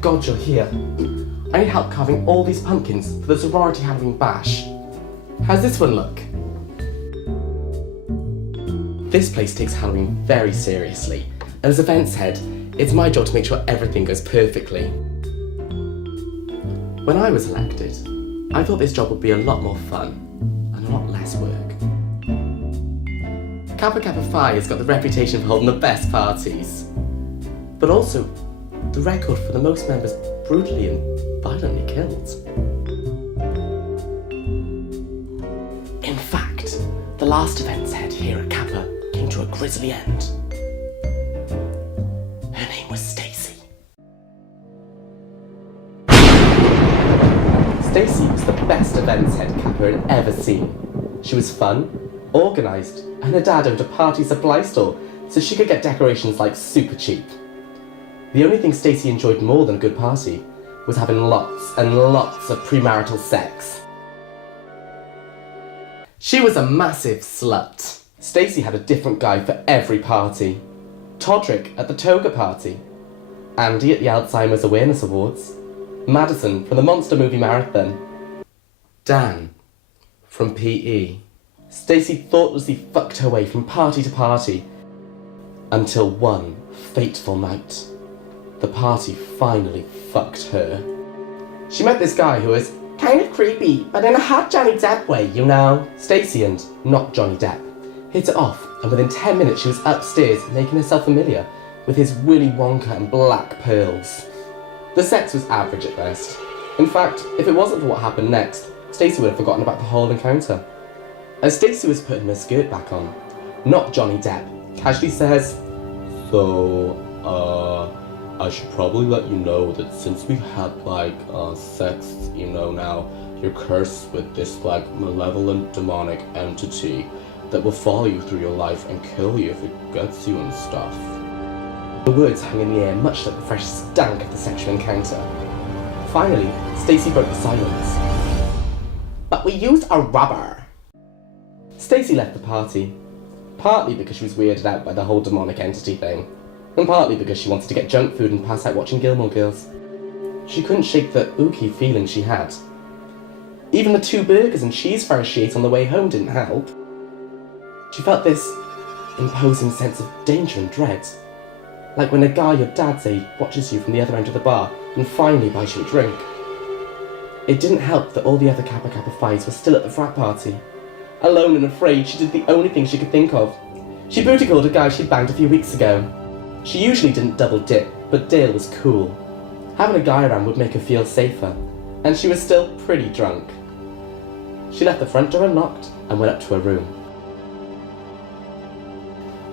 Thank God you're here. I need help carving all these pumpkins for the sorority Halloween bash. How's this one look? This place takes Halloween very seriously, and as events head, it's my job to make sure everything goes perfectly. When I was elected, I thought this job would be a lot more fun and a lot less work. Kappa Kappa DIE has got the reputation for holding the best parties, but also the record for the most members brutally and violently killed. In fact, the last events head here at Kappa came to a grisly end. Her name was Stacie. Stacie was the best events head Kappa had ever seen. She was fun, organised, and her dad owned a party supply store, so she could get decorations like super cheap. The only thing Stacie enjoyed more than a good party was having lots and lots of premarital sex. She was a massive slut. Stacie had a different guy for every party. Todrick at the Toga party, Andy at the Alzheimer's Awareness Awards, Madison from the Monster Movie Marathon, Dan from PE. Stacie thoughtlessly fucked her way from party to party until one fateful night, the party finally fucked her. She met this guy who was kind of creepy, but in a hot Johnny Depp way, you know. Stacie and not Johnny Depp hit it off, and within 10 minutes she was upstairs making herself familiar with his Willy Wonka and black pearls. The sex was average at best. In fact, if it wasn't for what happened next, Stacie would have forgotten about the whole encounter. As Stacie was putting her skirt back on, not Johnny Depp casually says, "So, I should probably let you know that since we had, sex, you know, now you're cursed with this, malevolent demonic entity that will follow you through your life and kill you if it gets you and stuff." The words hung in the air much like the fresh stank of the sexual encounter. Finally, Stacie broke the silence. "But we used a rubber." Stacie left the party, partly because she was weirded out by the whole demonic entity thing, and partly because she wanted to get junk food and pass out watching Gilmore Girls. She couldn't shake the ooky feeling she had. Even the 2 burgers and cheese fries she ate on the way home didn't help. She felt this imposing sense of danger and dread, like when a guy your dad say watches you from the other end of the bar and finally buys you a drink. It didn't help that all the other Kappa Kappa DIEs were still at the frat party. Alone and afraid, she did the only thing she could think of. She booty called a guy she'd banged a few weeks ago. She usually didn't double dip, but Dale was cool. Having a guy around would make her feel safer, and she was still pretty drunk. She left the front door unlocked and went up to her room.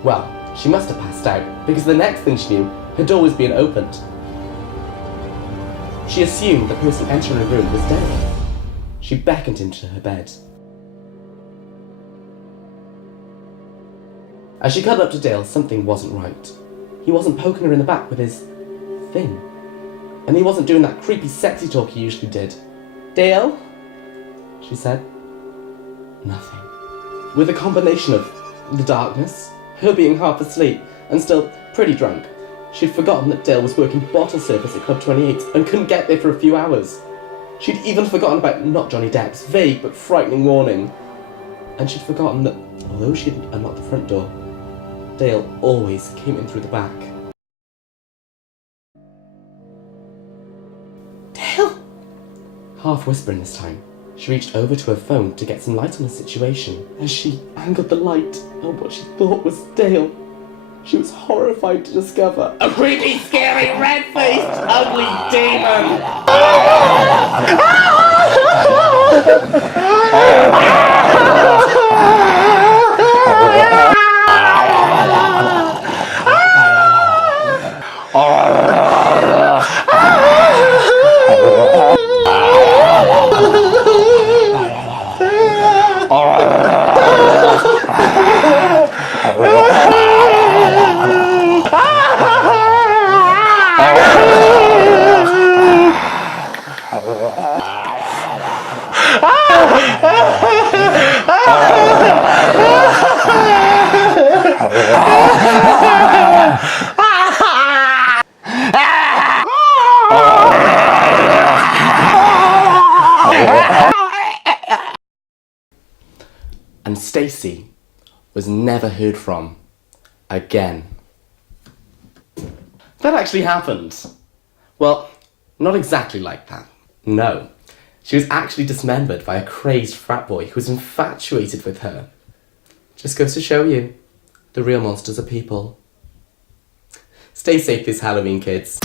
Well, she must have passed out, because the next thing she knew, her door was being opened. She assumed the person entering her room was Dale. She beckoned him to her bed. As she cuddled up to Dale, something wasn't right. He wasn't poking her in the back with his thing. And he wasn't doing that creepy sexy talk he usually did. "Dale?" she said. Nothing. With a combination of the darkness, her being half asleep, and still pretty drunk, she'd forgotten that Dale was working bottle service at Club 28 and couldn't get there for a few hours. She'd even forgotten about not Johnny Depp's vague but frightening warning. And she'd forgotten that, although she hadn't unlocked the front door, Dale always came in through the back. "Dale!" Half whispering this time, she reached over to her phone to get some light on the situation. As she angled the light on what she thought was Dale, she was horrified to discover a creepy, scary, red-faced, ugly demon! heard from. Again. That actually happened. Well, not exactly like that. No. She was actually dismembered by a crazed frat boy who was infatuated with her. Just goes to show you, the real monsters are people. Stay safe this Halloween, kids.